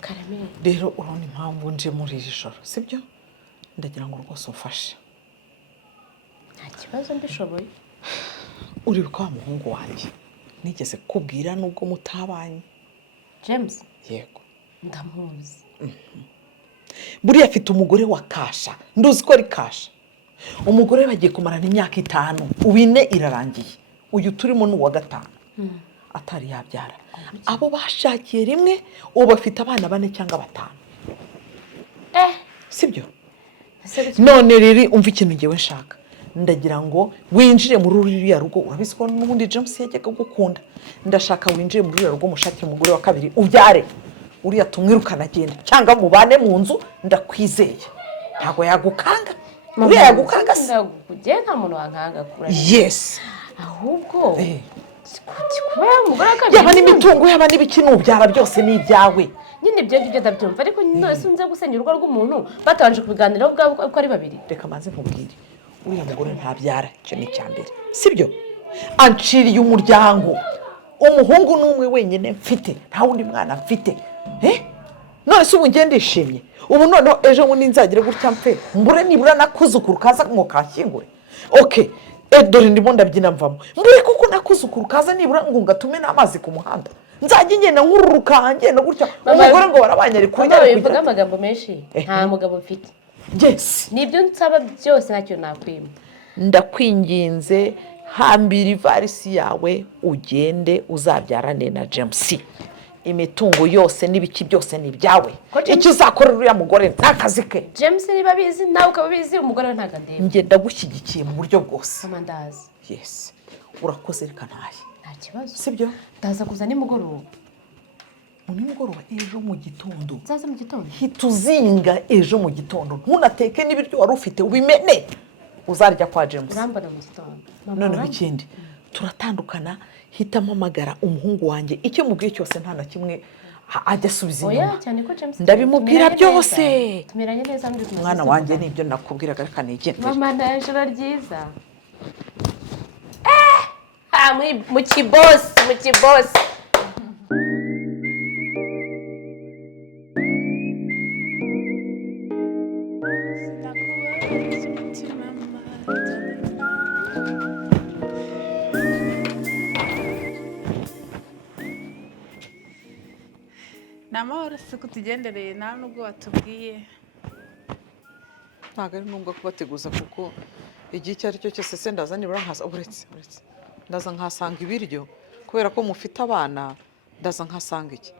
Karame rero urabona impamvu nje muri iri joro sibyo ndagira ngo rwose umfashe nta kibazo ndishoboye uribuka wa muhungu wanjye nigeze kubwira nubwo mutabanye James yego ndamuzi buriya afite umugore wa kasha nduzi ko ari kasha umugore bagiye kumarana imyaka 5 ubine irarangiye uyu turimo n'uwa 5 atari yabyara abo bashakiye rimwe ubu bafite abana 4 cyangwa 5 sibyo none riri umva ikintu ngewe nshaka ndagira ngo winjire muri ruriya rugo urabizi ko n'ubundi James yajyaga gukunda ndashaka winjire muri ruriya rugo mushakire umugore wa kabiri ubyare uriya tumwirukana agenda cyangwa mubane mu nzu ndakwizeye ntago yagukanga uriya yagukanga se ndagukugiye nta muntu wankanga kura yes ahubwo kuba umugore kabiri yaba n'imitungo yaba n'ibikinu byara byose ni ibyawe nyine ibyo ngibyo ndabyumva ariko none sinze gusenya urugo rw'umuntu batabanje kubiganiraho ubwabo ko ari babiri reka maze nkubwire uriya mugore ntabyara cyo ni cyambere sibyo anciriye umuryango umuhungu n'umwe wenyine mfite nta wundi mwana mfite none se ubu ngende ishimye ubu none ejo ngo ninzagire gutya mfe mbure nibura nakuzukuru kaza ngo kanshyingure okay dore ndimo ndabyina mvamo mbure kuko nakuzukuru kaza nibura ngo ngatume n'amazi ku muhanda nzajye ngenda nkururuka ngenda gutya umugore ngo barabanyari kunyara kugira amagambo menshi nta mugabo mfite yes nibyo nsaba byose ntacyo nakwima ndakwinginze hambira ivarisi yawe ugende uzabyarane na James imitungo yose n'ibiki byose ni byawe icyo uzakorera uriya mugore ntakazi ke James niba bizi nawe ukaba bizi umugore ntaga ndebe ngenda gushyigikiye mu buryo bwose amandazi yes urakoze reka ntaye nta kibazo sibyo ndaza kuza nimugoroba nimugoroba ejo mu gitondo zaza mu gitondo hituzinga ejo mu gitondo ntunateke n'ibiryo wari ufite ubimene uzarya kwa James urambana mu gitondo none ikindi turatandukana hitamo amagara umuhungu wanjye icyo mubwiye cyose nta na kimwe ajya asubiza inyuma cyane ko James ndabimubwira byose tumiranye neza muri mwana wanjye nibyo nakubwiraga reka nigende mama ndajoro ryiza mu kibosi namahoro se kutugendereye nta nubwo watubwiye ntago ari ngombwa kubateguza kuko igihe icyo ari cyo cyose se ndaza nibura nkaza uretse ndaza nkasanga ibiryo kubera ko mufite abana ndaza nkasanga iki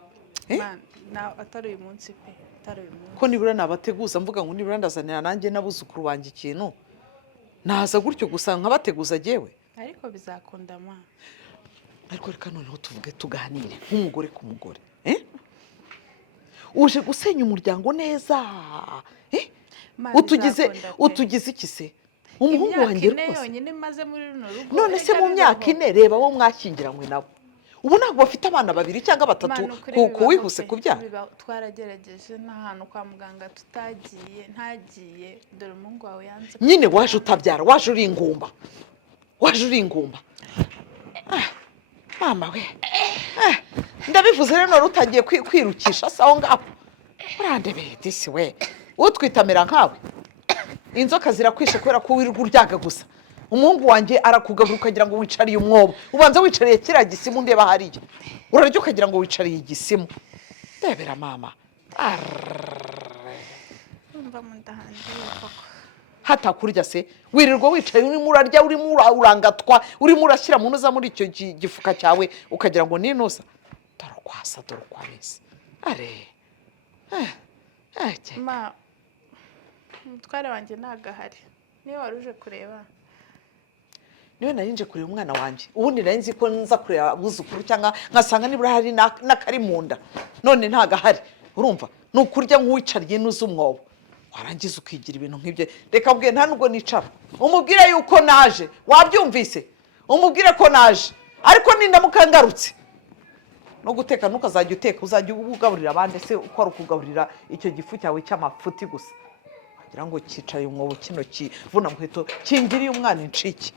atari uyu munsi pe atari uyu munsi ko nibura nabateguza mvuga ngo nibura ndazanira nanjye n'abuzukuru banjye ikintu naza gutyo gusa nkabateguza jewe ariko bizakunda ma ariko reka noneho tuvuge tuganire nk'umugore ku mugore uje gusenya umuryango neza utugize iki se umuhungu wanjye rwose none se mu myaka 4 reba wo mwakingiranywe nabo ubu ntabwo bafite abana 2 cyangwa 3 kuwihuse kubyara twarageregeje n'ahantu kwa muganga tutagiye ntagiye dore umuhungu wawe yanze nyine waje utabyara waje uri ingumba mama we ndabivuze rero none utangiye kwirukisha saho ngaho urandebeye disi we utwitamira nkawe inzoka zirakwishe kubera ko wirirwa uryaga gusa umuhungu wanjye arakugaburuka kagira ngo wicariye umwobo ubanza wicariye kira gisimu ndeba hariye uraryo kagira ngo wicariye igisimu ndebera mama umva mundahandiye koko hatakurya se wirirwa wicaye urimo urarya urimo urangatwa urimo urashyira mu ntuza muri icyo gifuka cyawe ukagira ngo ninusa dore kwameze ma umutware wanjye ntagahari niyo waruje kureba niwe narinje kureba umwana wanjye ubundi nari nzi ko nza kureba abuzukuru cyangwa nkasanga nibura hari n'akari mu nda none ntagahari urumva ni ukurya nk'uwicariye nuza umwobo warangiza ukigira ibintu nk'ibyo reka mbwiye nta nubwo nicara umubwire yuko naje wabyumvise umubwire ko naje ariko nindamuka ngarutse no guteka ntukazajya uteka uzajya ugaburira abandi se uko ari ukugaburira icyo gifu cyawe cy'amapfuti gusa wagira ngo cyicaye umwobo kino kivuna muheto kingiriye umwana incike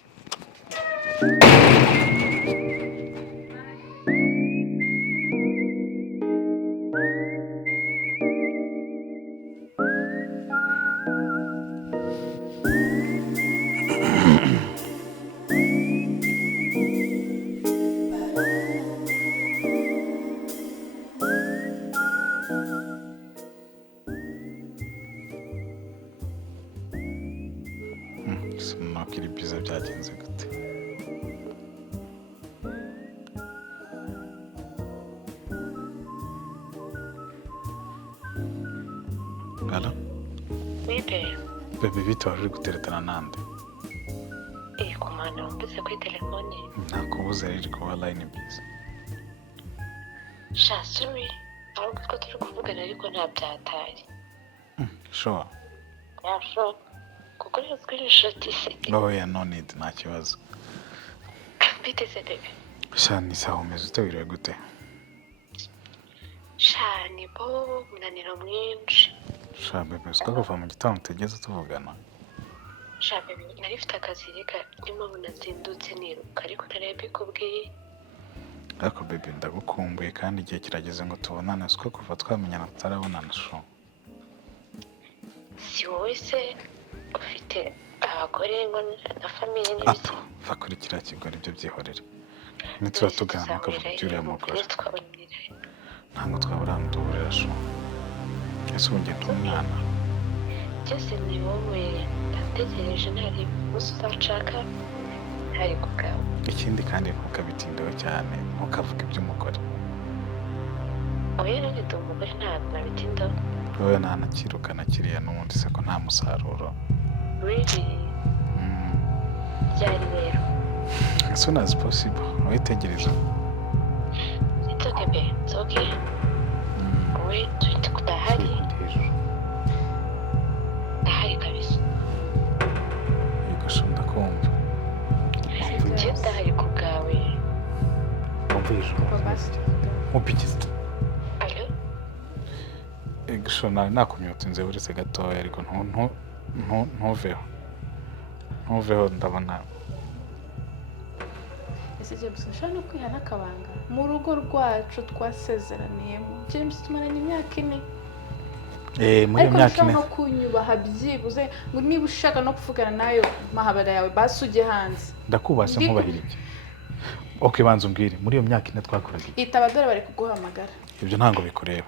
Alo? Bebe. Bebe bita wari uri guteretana nande? Kumana wumvise kuri telefone. Nakubuze riri kuba line busy. Sha, sorry. Ahubwo ko turi kuvugana ariko nta byataye. Sure. Yeah, sure. Kuko rero screenshot ise. Oh yeah, no need, nta kibazo. Bite se bebe? Sha ni sawa umeze utewiriwe gute? Sha, ni bo munaniro mwinshi. Sha bebe, usko kuva mu gitondo tugeze tuvugana. Sha bebe, nari mfite akazi reka ndimo bunazindutse niruka ariko narabe kubwiye. Ariko bebe ndagukumbuye kandi igihe kirageze ngo tubonane, usko kuva twamenyana tutarabonana sho. Si wowe se ufite abagore ngo na famille n'ibiki? Va kuri kiriya kigori ibyo byihorera. Nituba tugana ukavuga iby'uriya mugore. Ntabwo twabura ahantu duhurira sho. Ese ubu ngenda umwana. Byose ni wowe ndategereje ntari umunsi uzanshaka ntari kugawa. Ikindi kandi ntukabitindeho cyane, ntukavuge iby'umugore. Oya none ndi umugore ntabwo nabitindaho. Wowe ntanakirukana kiriya n'ubundi se ko nta musaruro. Really? Byari rero. As soon as possible, witegereza. It's okay babe, it's okay. Wowe turi kudahari. Ndahari kabisa. Yego sho ndakumva. Njye ndahari ku bwawe. Umva ijoro. Mupigize. Alo? Yego sho nakumyota inze uretse gatoya ariko ntuveho. Ntuveho ndabona. Ese James ushaka no kwihana akabanga mu rugo rwacu twasezeraniyemo. James tumaranye imyaka 4. Muri myaka ine. Ariko no kunyubaha byibuze ngo niba ushaka no kuvugana nayo mahabara yawe basuje hanze. Ndakubasha nkubahira ibyo. Okay banza umbwire muri iyo myaka 4 twakoraga iki? Itabadora bari kuguhamagara. Ibyo ntango bikureba.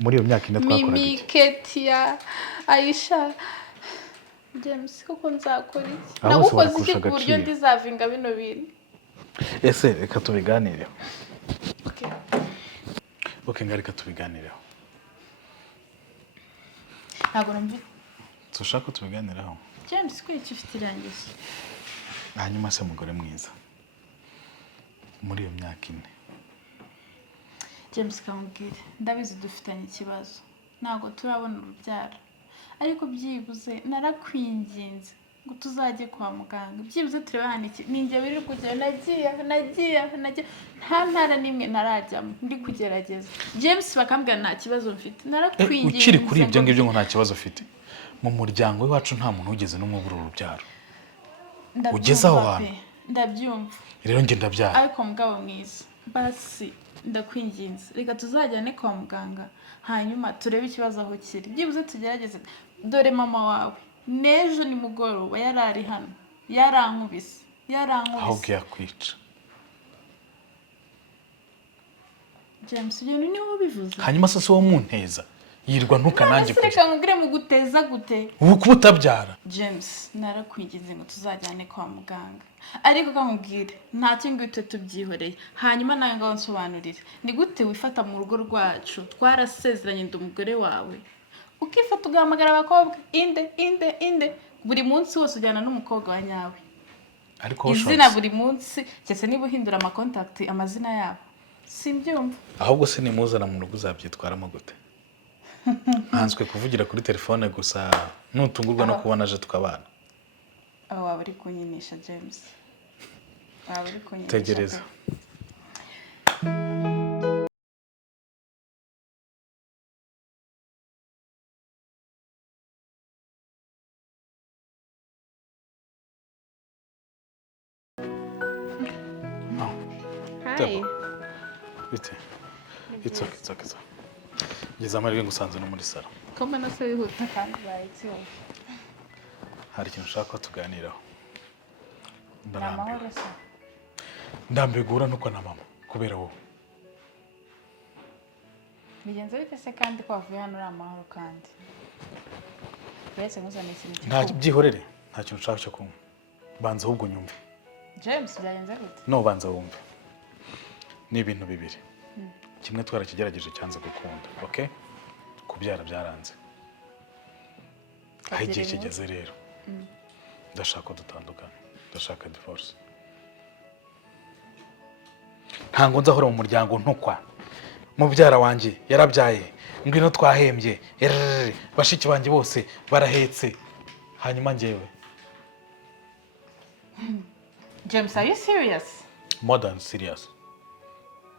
Muri iyo myaka 4 twakoraga iki? Mimi, Ketia, Aisha. James koko nzakora iki? Nagukoze iki ku buryo ndizavinga bino bintu? Ese reka tubiganireho. Okay. Okay ngareka tubiganireho. Ntabwo numva. Tushaka tubiganireho. James ko iki ufite irangiye. Hanyuma se mugore mwiza. Muri iyo myaka 4. James kamubwire ndabizi dufitanye ikibazo. Ntabwo turabona urubyaro. Ariko byibuze narakwinginze ngo tuzajye kwa muganga. Byibuze tureba iki ninjye biri kujya nagiye nta ntara nimwe narajyamo ndi kugerageza. James bakambwira nta kibazo mfite. Narakwinginze. Ukiri kuri ibyo ngibyo ngo nta kibazo ufite. Mu muryango wacu nta muntu ugeze n'umubura urubyaro. Ugeze aho hantu. Ndabyumva. Rero nge ndabyara. Ariko mugabo mwiza. Basi ndakwinginze. Reka tuzajyane kwa muganga. Hanyuma turebe ikibazo aho kiri. Byibuze tugerageze. Dore mama wawe nejo ni mugoroba yarari hano yarankubise ahubwo yakwica. James ibyo ni wowe bivuze. Hanyuma se wo munteza yirwa ntukanange kure. Reka ngire mu guteza gute? Ubu kubutabyara. James narakwinginze ngo tuzajyane kwa muganga. Ariko kamubwire nta kintu gute tubyihoreye. Hanyuma nawe ngaho nsobanurira. Ni gute wifata mu rugo rwacu twarasezeranye ndi umugore wawe? Ukifata ugahamagara abakobwa inde buri munsi wose ujyana n'umukobwa wa nyawe. Ariko izina buri munsi cyese niba uhindura ama contact amazina yabo. Simbyumva. Ahubwo se nimuzana mu rugo uzabyitwaramo gute? Hanzwe kuvugira kuri telefone gusa nutungurwa no kubona aje tukabana. Waba uri kunyinisha James. Waba uri kunyinisha. Tegereza. Hi. Bite? It's okay. Ngeze amahirwe ngusanze no muri salo. Koma na se wihuta kandi bayitse. Hari ikintu ushaka ko tuganiraho. Ndamahoro se. Ndambegura nuko na mama kubera wowe. Bigenze bite se kandi ko wavuye hano amahoro kandi? Bese nguzane ikintu cyo. Nta byihorere, nta kintu ushaka cyo kumva. Banza ahubwo nyumve. James byagenze gute? No banza wumve. Ni ibintu bibiri. Kimwe twarakigerageje cyanze gukunda, okay? kubyara byaranze aho igihe kigeze rero ndashaka ko dutandukana ndashaka divorce ntango nzahora mu muryango ntukwa mubyara wanjye yarabyaye ngwino twahembye bashiki banjye bose barahetse hanyuma njyewe James, are you serious? more than serious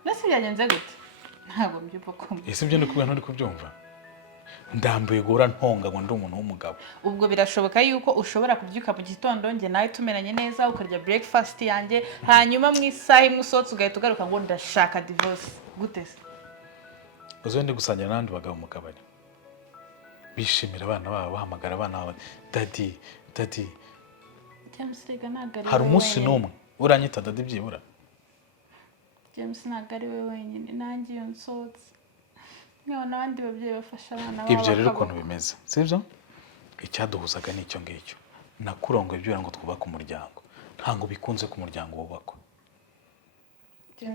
Nasi byagenze gute? Ntabwo mbyumva kumva. ese ibyo ndikubwira nturi kubyumva ndambuye gura ntonga ngo ndi umuntu w'umugabo Ubwo birashoboka yuko ushobora kubyuka mu gitondo nge nawe tumeranye neza ukarya breakfast yanjye hanyuma mu isaha imwe usotse ugahita ugaruka ngo ndashaka divorce gute se? uzende gusangira n'abandi bagabo mu kabari bishimira abana babo bahamagara abana babo daddy James rega ntabwo ari hari umunsi n'umwe uranyita daddy byibura James ntabwo ari we wenyine nanjye iyo nsotse nkaba n'abandi babyeyi bafasha abana babo ibyo rero ukuntu bimeze sibyo icyaduhuzaga ni icyo ngicyo nakurongoye byura ngo twubake umuryango ntango bikunze ku muryango wubakwa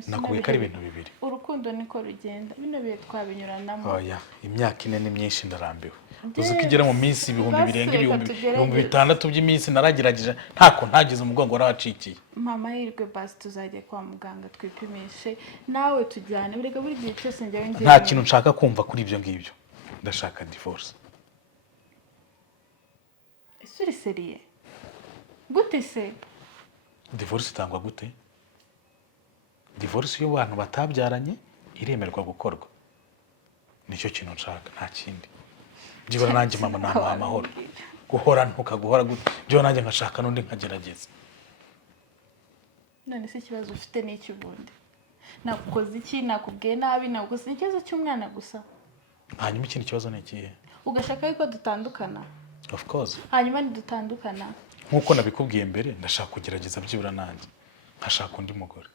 nakuye ko ari ibintu bibiri urukundo niko rugenda bino bihe twabinyuranamo oya imyaka ine ni myinshi ndarambiwe uzi ko igera mu minsi ibihumbi birenga ibihumbi bitandatu by'iminsi naragerageje ntako ntagize umugongo warawacikiye mama yirwe basi tuzajya kwa muganga twipimishe nawe tujyane birega buri gihe cyose njyawe ngiye nta kintu nshaka kumva kuri ibyo ngibyo ndashaka divorce ese uri seriye gute se divorce itangwa gute divorce iyo abantu batabyaranye iremerwa gukorwa nicyo kintu nshaka nta kindi byibura nanjye mama namuha amahoro guhora ntukaguhora gute byibura nanjye nkashaka n'undi nkagerageza none se ikibazo ufite n'iki ubundi nakukoze iki nakubwiye nabi nakukoze ikibazo cy'umwana gusa hanyuma ikindi kibazo ni ikihe ugashaka yuko dutandukana of course hanyuma ntidutandukana nk'uko nabikubwiye mbere ndashaka kugerageza byibura nanjye nkashaka undi mugore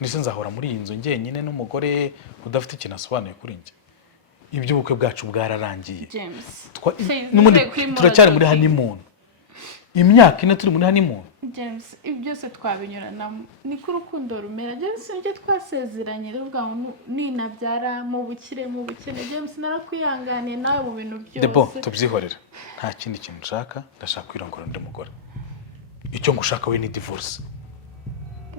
nise nzahora muri iyi nzu njyenyine n'umugore udafite ikintu asobanuye kuri njye iby'ubukwe bwacu bwararangiye James turacyari muri honeymoon imyaka ine turi muri honeymoon James ibi byose twabinyuranamo niko urukundo rumera James nibyo twasezeranye ruvuga ngo ninabyara mu bukene James narakwihanganiye nawe mu bintu byose debo tubyihorera nta kindi kintu nshaka ndashaka kwirongora undi mugore icyo ngushaka we ni divorce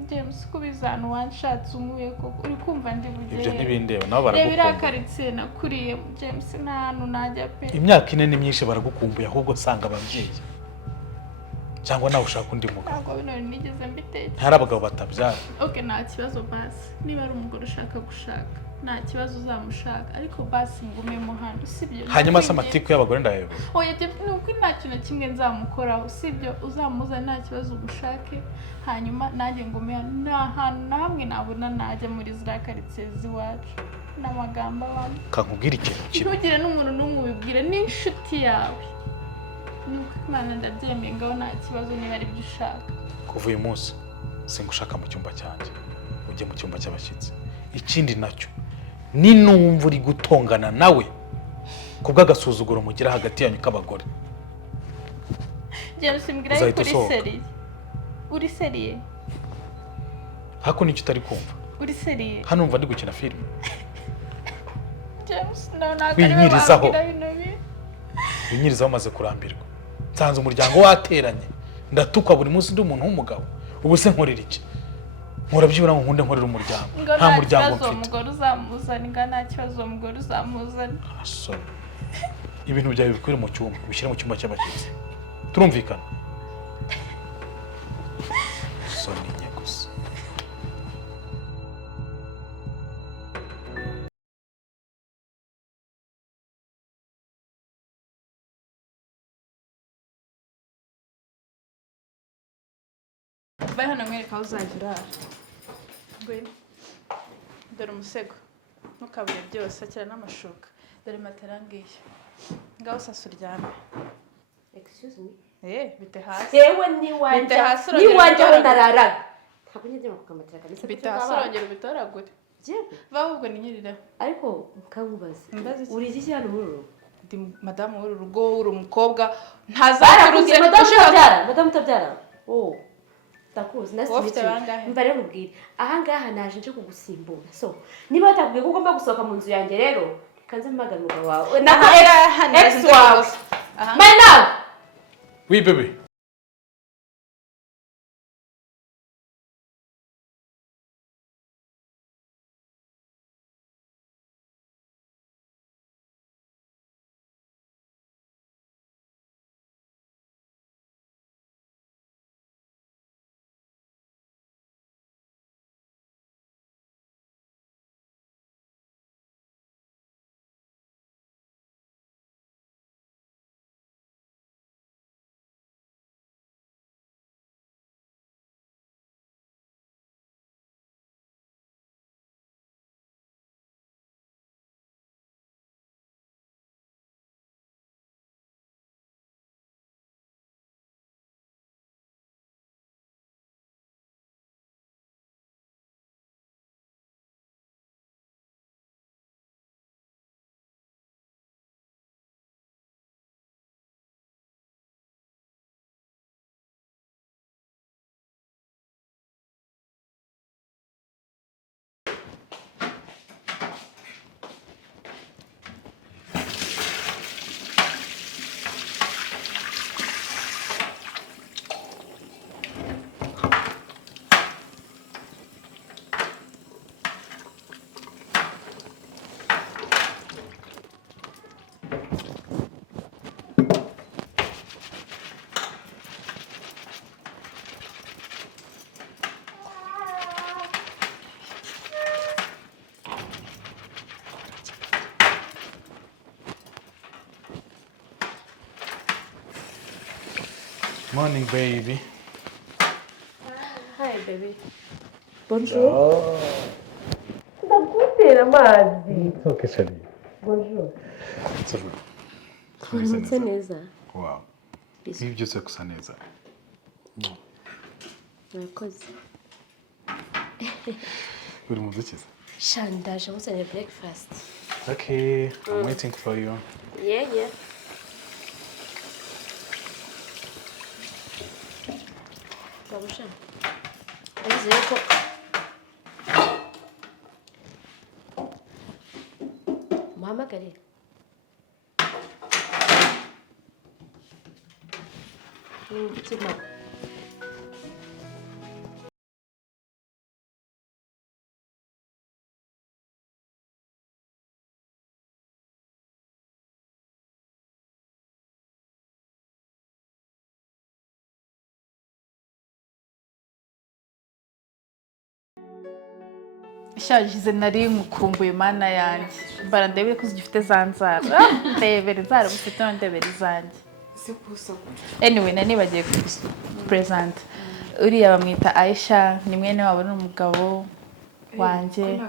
James kubizana wanshatse umuye koko uri kumva ndi bugere ibyo ntibindeba nabo baragukunda birakaritse nakuriye James nta hantu najya pe imyaka ine ni myinshi baragukumbuye ahubwo sanga ababyeyi cyangwa nawe ushaka undi mugabo ntabwo bino nigeze mbitetse hari abagabo batabyara okay nta kibazo basi niba ari umugore ushaka gushaka nta kibazo uzamushaka ariko basi ngumemo hano sibyo hanyuma se amatiku y'abagore ndayobe oya nuko nta kintu kimwe nzamukoraho sibyo uzamuza nta kibazo umushake hanyuma nanjye ngume nta hantu na hamwe nabona najya muri ziriya karitsiye z'iwacu n'amagambo abantu kankubwira ikintu kimwe ntugire n'umuntu n'umwe ubibwire n'inshuti yawe nuko Imana ndabyemeye ngaho nta kibazo niba ari byo ushaka kuva uyu munsi singushaka mu cyumba cyanjye ujye mu cyumba cy'abashyitsi ikindi nacyo ni numva uri gutongana nawe kubw'agasuzuguro mugira hagati yanyu k'abagore James mbwira yuko uri seriye hako nicyo utari kumva uri seriye hano umva ndi gukina filime James ntabwo ari we wabwira bino bintu winyirizaho amaze kurambirwa nsanze umuryango wateranye ndatukwa buri munsi ndi umuntu w'umugabo ubu se nkorera iki nkora byibura ngo nkunde nkorera umuryango nta muryango mfite umugore uzamuzana nga nta kibazo umugore uzamuzana ibintu byawe bikwire mu cyumba bishyire mu cyumba cy'abashyitsi turumvikana sonye gusa hano mwereka aho uzajya urara ngwino dore umusego ntukabure byose akira n'amashuka dore matera ngiye ngaho sasa uryame excuse me bite hasi yewe niwanje aho ndararaga ntabwo njye kukamatira kabisa bite hasi urongera ubitoragure yewe bahubwo ninyirira ariko mukankubaze uri iki hano muri uru ndi madamu w'uru rugo uri umukobwa ntazakuruze madamu utabyara takuzi ufite bangahe mva rero nkubwire aha ngaha naje nje kugusimbura so niba watabwiye ko ugomba gusohoka mu nzu yanjye rero kanze mpamagara umugabo wawe ex wawe my love Oui, bébé. Morning, baby. Hi baby bonjour ndagutera amazi Okay, Shadi. bonjour It's okay. uramutse neza Wow. Ibi byose gusa neza. murakoze Uri mu dukiza. shandaje ngusanye breakfast Okay, I'm waiting for you. yeah babusha uzi yuko muhamagare n'umutima ishaje nari mukumbuye mana yanjye bara ndebe ko zigifite za nzara ndebere zara bufite no ndebere zanjye anyway nani bagiye present uriya bamwita Aisha ni mwene wabo n'umugabo wanjye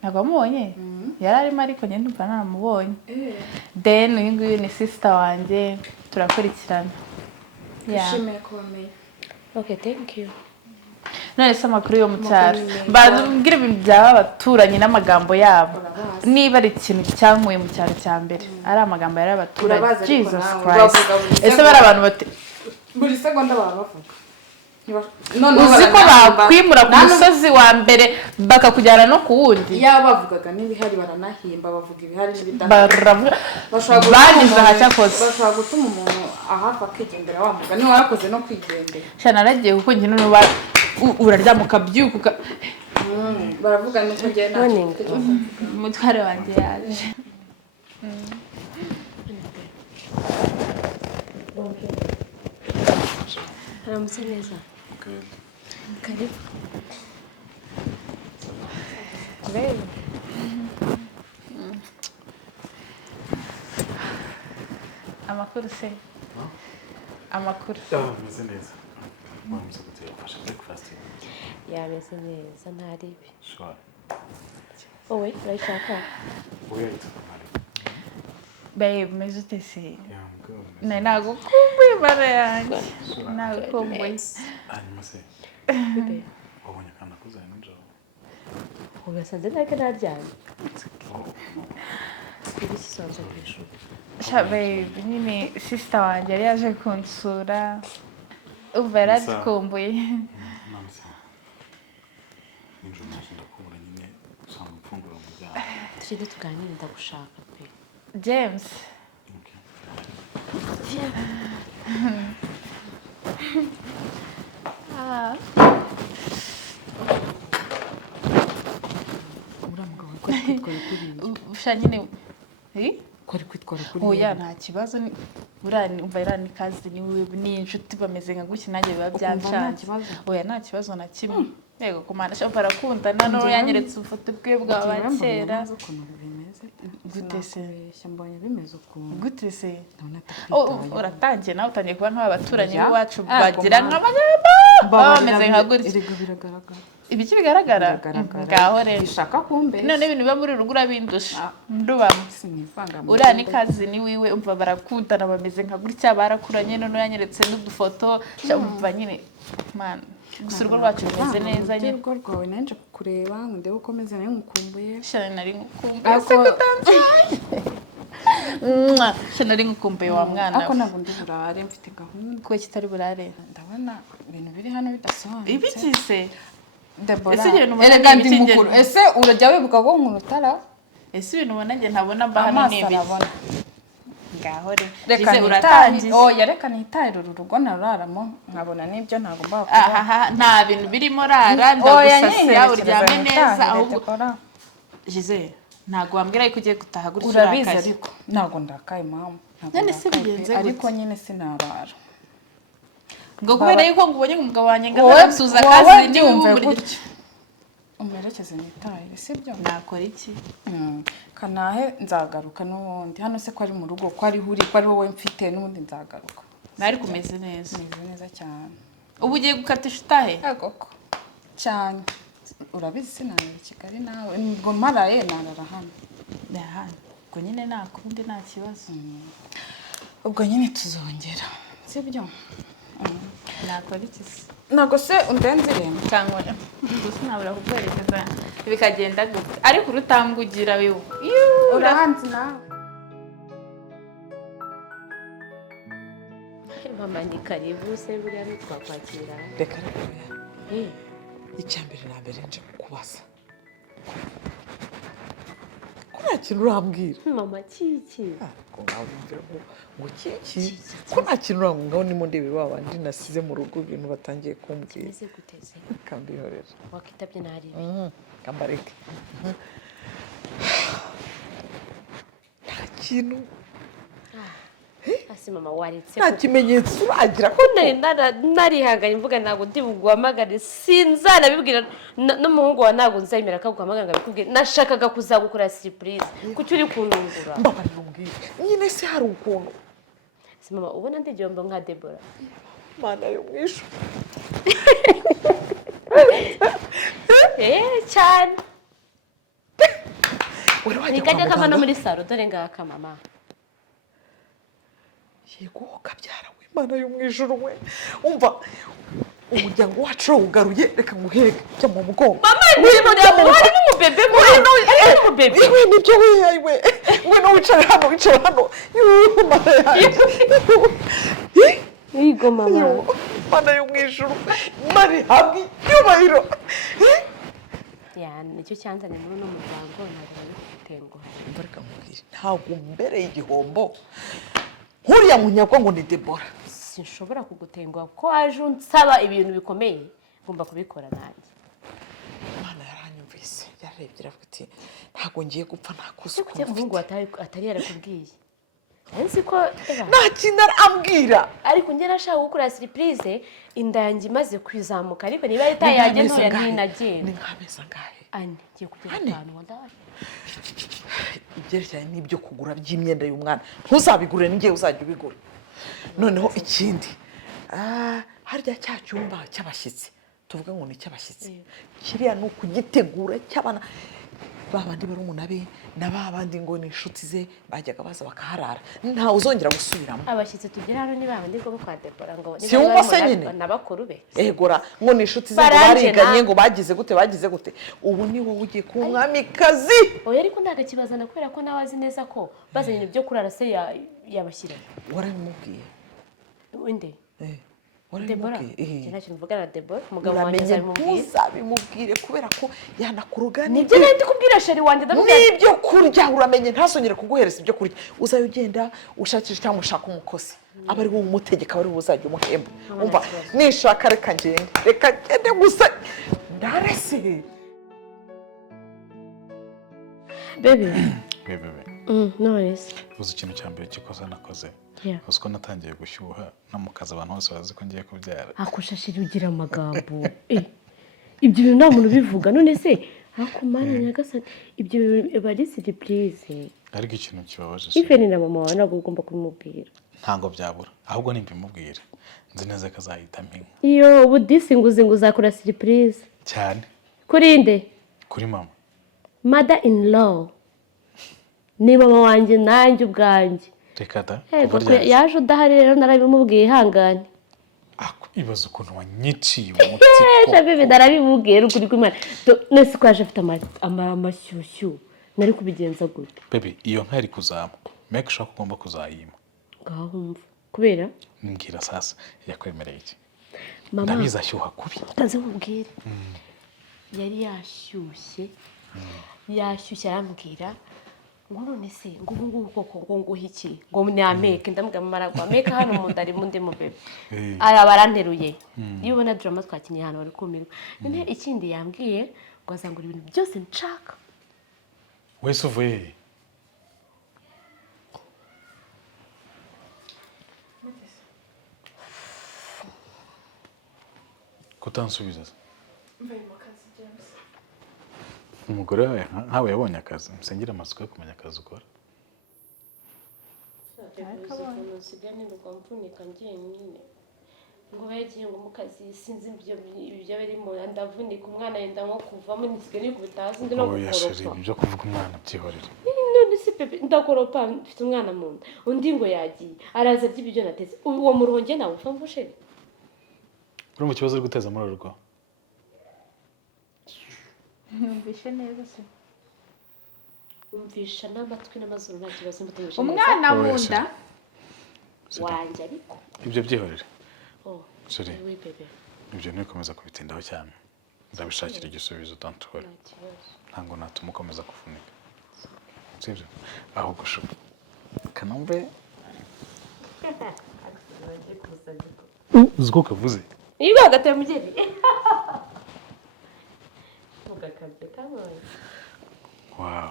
ntabwo amubonye yari arimo ariko njye ndumva naramubonye then uyu nguyu ni sister wanjye turakurikirana okay thank you none se amakuru yo mu cyaro mbabwira ibintu byaba abaturanyi n'amagambo yabo niba ari ikintu cyankuye mu cyaro cya mbere ari amagambo yari abaturage Jesus Christ ese bari abantu bate buri segonda baba bavuga uzi ko bakwimura ku musozi wa mbere bakakujyana no ku wundi iyo bavugaga n'ibihari baranahimba bavuga ibihari baravuga bagize ahacyakoze bashobora gutuma umuntu ahafa akigendera wa mugani warakoze no kwigendera cyane aragiye kuko njye none uraryama ukabyuka baravuga nuko njye umutware wanjye yaje aramutse neza karibu kubera amakuru se amakuru Meze neza. Mwamuze gutera breakfast. yameze neza ntaribi Sure. wowe urayishaka Oya itamari. babe meze ute se Yeah, I'm good. nari nagukumbuye mara yanjye nagukumbuye Hanyuma se bebe wabonye akana kuzana nijoro. ugasanze ntabwo naryamye kuri gisoza ku ishuri babe nyine sister wanjye yari yaje kunsura umva yari adukumbuye Nonese. nijoro naje ndakubura nyine usanga mfungura umuryango. tugende tuganire ndagushaka pe. James. Muramugabo ko kwitwara kuri Usha nyine ko ari kwitwara kuri oya nta kibazo urani umva irani kazi ni inshuti bameze nka guki nanjye biba byancanye. Oya nta kibazo na kimwe. Yego kumana sha barakundana no yanyeretse ufoto bwe bwa kera. Gute se mbonye bimeze ukuntu gute se ndabona uratangiye nawe utangiye kuba nk'abaturanyi b'iwacu bagira nk'amajambo bameze nka gutya. erega biragaragara Ibiki bigaragara ngaho rero bishaka kumbe none ibintu biba muri rugo urabindusha ndubamo sinivanga uriya ni kazi ni wiwe umva barakundana bameze nka gutya barakuranye none yanyeretse n'udufoto umva nyine man gusa urugo rwacu rumeze neza nyine urugo rwawe nanje kukureba ngo ndebe uko meze nayo ngukumbuye shana nari ngukumbuye se kutanzi shana nari ngukumbuye wa mwana ako ntabwo ndi burare mfite gahunda kuko kitari burare ndabona ibintu biri hano bidasobanutse ibiki se Debora ese ibintu ubona erega ni ndi ibiki mukuru ese urajya wibuka ko umuntu utara ese ibintu ubona njye ntabona mba hano ni ibiki ngaho reka rero uratangiye oya reka nitahire uru rugo nararamo nkabona n'ibyo ntagomba kuba aha nta bintu birimo rara ndagusasira uryame neza ahubwo Gisele ntago wambwira yuko ugiye gutaha gutya urabizi ariko ntago ndakaye mama none se bigenze gute ariko nyine sinarara ngo kubera yuko ngubonye umugabo wanjye ngasuza kazi ni umuryo umerekeze nitahire sibyo nakora iki kanahe nzagaruka n'ubundi hano se ko ari mu rugo ko ari huri ko ari wowe mfite n'ubundi nzagaruka nari kumeze neza meze neza cyane ubu ugiye gukatisha utahe agoko cyane urabizi sinari i Kigali nawe ngo maraye narara hano ubwo nyine nakundi nta kibazo ubwo nyine tuzongera sibyo nakora iki se ntago se undenzire cyangwa gusa nabura kukwerekeza bikagenda gute ariko urutambugira wiwe urahanze nawe mama ni karibu se buriya ntitwakwakira reka reka icyambere na mbere nje kukubaza ko nta kintu urambwira mama kiki ko ngabumvira ngo kiki ko nta kintu urambwira ngaho nimo ndebe babandi nasize mu rugo ibintu batangiye kumbwira ese guteze kambihorera wakitabye nari kambareke nta kintu asi mama waretse nta kimenyetso uragira ko narihanganye mvuga ntabwo ndi buguhamagare sinzanabibwira n'umuhungu wa ntabwo nzayemera ko aguhamagara ngabikubwira nashakaga kuzagukora surprise kuki uri kuntungura mbabarira umbwire nyine se hari ukuntu si mama ubona ndi igihombo nka Debora mana yo mwishu cyane wari wajya nikajya kava no muri salo dore ngaka mama yego kabyara we mana yo mwijuru we umva umuryango wacu ugaruye reka nguheke cyo mu mugongo mama ndi muri abo hari n'umubebe muri n'umubebe we nibyo we we we no wicara hano mana yigo mama mana yo mwijuru mari hamwe cyubahiro ya nicyo cyanzanye muri no muryango nari gutenguha mbareka mubwire ntabwo mbere igihombo nkuriya munyagwa ngo ni Debora sinshobora kugutenguha ko waje unsaba ibintu bikomeye ngomba kubikora nanjye Imana yaranyumvise yarebye iravuga ati ntabwo ngiye gupfa ntakuze kuko umuhungu atari yarakubwiye nzi ko nta kintu arambwira ariko njye nashaka gukora surprise inda yanjye imaze kwizamuka ariko niba yitaye yanjye ntoya ntinagenda ni nk'amezi angahe ane ngiye kugera ahantu wandabara ibyerekeranye n'ibyo kugura by'imyenda y'umwana ntuzabigure n'igihe uzajya ubigura noneho ikindi harya cya cyumba cy'abashyitsi tuvuga ngo ni icy'abashyitsi kiriya ni ukugitegura cy'abana babandi bari umunabe na babandi ngo ni inshuti ze bajyaga baza bakaharara ntawe uzongera gusubiramo abashyitsi tugira hano ni babandi ngo kwa Debora ngo si wumva se nyine n'abakuru be egora ngo ni inshuti ze ngo bariganye ngo bagize gute ubu ni wowe ugiye ku mwamikazi oya ariko ndagakibazana kubera ko nawe azi neza ko bazanye ibyo kurara se yabashyira warabimubwiye wende Debora warabimubwiye njye nta kintu mvuga na Debora umugabo wanjye uramenye azabimubwira ntuzabimubwire kubera ko yanakuroga nibyo nari ndi kubwira sheri wanjye ndamubwira n'ibyo kurya uramenye ntasongere kuguhereza ibyo kurya uzayo ugenda ushakisha cyangwa ushaka umukozi aba ari wowe umutegeka aba ari wowe uzajya umuhemba umva nishaka reka ngende gusa ndarase bebe bebe none se uzi ikintu cya mbere cy'ikosa nakoze Yeah. uzi ko natangiye gushyuha no mu kazi abantu bose bazi ko ngiye kubyara akushashira ugira amagambo ibyo bintu nta muntu ubivuga none se akumana nyagasani ibyo biba ari surprise ariko ikintu kibabaje even na mama wawe ntabwo ugomba kubimubwira ntabwo byabura ahubwo nimbimubwira nzi neza ko azahita mpinga iyo ubu disinguze ngo uzakora surprise cyane kuri nde kuri mama mother in law ni mama wanjye nanjye ubwanjye reka da yaje udahari rero narabimubwiye ihangane ibaza ukuntu wanyiciye umutsiko ejo bebe narabimubwiye ukuri kw'Imana nese ko yaje afite amashyushyu nari kubigenza gute bebe iyo nka iri kuzamuka make sure ko ugomba kuzayima ngaho wumva kubera mbwira sasa yakwemereye iki mama ndabizi ashyuha kubi utaze mubwire yari yashyushye arambwira ngo none se ngo ubu ngubu koko ngo nguhe iki ngo ni ameke ndamubwira mama aragwa ameke hano mu nda arimo undi mubebe araba aranteruye iyo ubona drama twakinnye ahantu bari kumirwa none ikindi yambwiye ngo azangura ibintu byose nshaka wese uvuye he kutansubiza umugore wawe nkawe yabonye akazi musengera amatsiko yo kumenya akazi ukora ngo yagiye ngo mu kazi sinzi ibyo birimo ndavunika umwana yenda nko kuvamo nisigaye nikubita hasi ndi no gukoropa ibyo kuvuga umwana byihorere none se pepe ndakoropa mfite umwana mu nda undi ngo yagiye araza arya ibyo natetse uwo muruho njye nawe upfa mvushe urumva ikibazo uri guteza muri uru rugo Numvishe neza se. umvisha n'amatwi n'amazuru nta kibazo mutanyije Umwana mu nda wanjye ariko ibyo byihorere oh Suri. oui bebe ibyo ntibikomeza kubitindaho cyane ndabishakira igisubizo utantubara nta kibazo ntabwo natuma ukomeza kuvunika sibyo ahubwo shuka kanombe uzi ko kavuze niba hagati ya mugeni mugakaze kabonye wow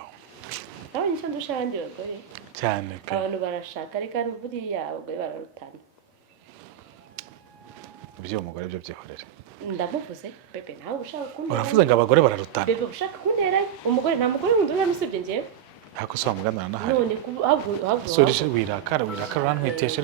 abanye icyo ndusha abandi bagore cyane pe abantu barashaka ariko buriya abagore bararutana ibyo umugore byo byihorere ndamuvuze bebe nawe ushaka kuntera uravuze ngo abagore bararutana bebe ushaka kuntera umugore nta mugore wundi uri hano usibye njyewe ariko se wamuganira n'ahari none ahubwo sorry wirakara urantwitesha